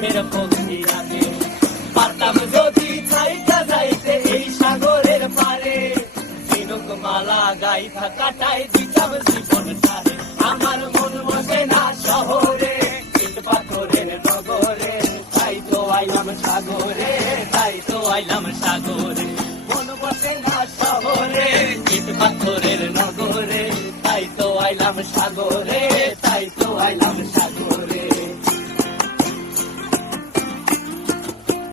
সুখের পক্ষী রাতে পারতাম যদি থাইকা যাইতে এই সাগরের পারে দিনক মালা গাইথা কাটাই দিতাম জীবন তারে আমার মন বসে না শহরে ইট পাথরের নগরে তাই তো আইলাম সাগরে তাই তো আইলাম সাগরে মন বসে না শহরে ইট পাথরের নগরে তাই তো আইলাম সাগরে তাই তো আইলাম